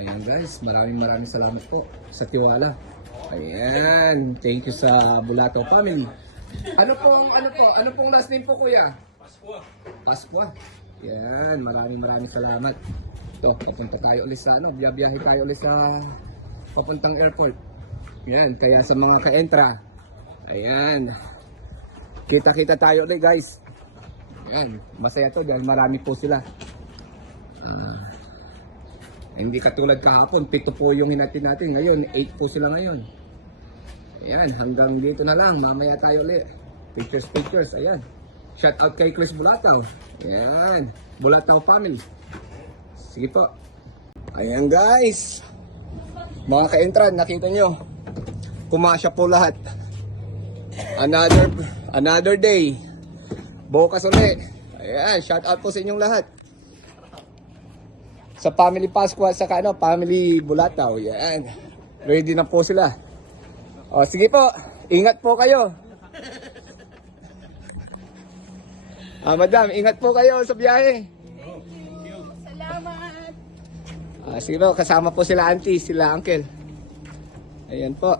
Ayan guys, maraming salamat po sa tiwala. Ayan, thank you sa Bulato family. Ano pong last name po kuya? Pascua. Yan, maraming salamat. Ito, papunta tayo ulit sa biyahe tayo ulit sa papuntang airport. Yan, kaya sa mga ka-entra. Ayan. Kita-kita tayo ulit guys. Ayan, masaya to dahil marami po sila. Hindi katulad kahapon, 7 po yung hinatid natin. Ngayon, 8 po sila ngayon. Ayan, hanggang dito na lang. Mamaya tayo ulit. Pictures. Ayan. Shout out kay Chris Bulataw. Ayan. Bulataw family. Sige po. Ayan guys. Mga ka-entran, nakita nyo. Kumasya po lahat. Another day. Bukas ulit. Ayan, shout out po sa inyong lahat. Sa family Pascua, sa family Bulataw. Yan. Ready na po sila. O, sige po. Ingat po kayo. Madam, ingat po kayo sa biyahe. Thank you. Salamat. Sige po, kasama po sila auntie, sila uncle. Ayan po.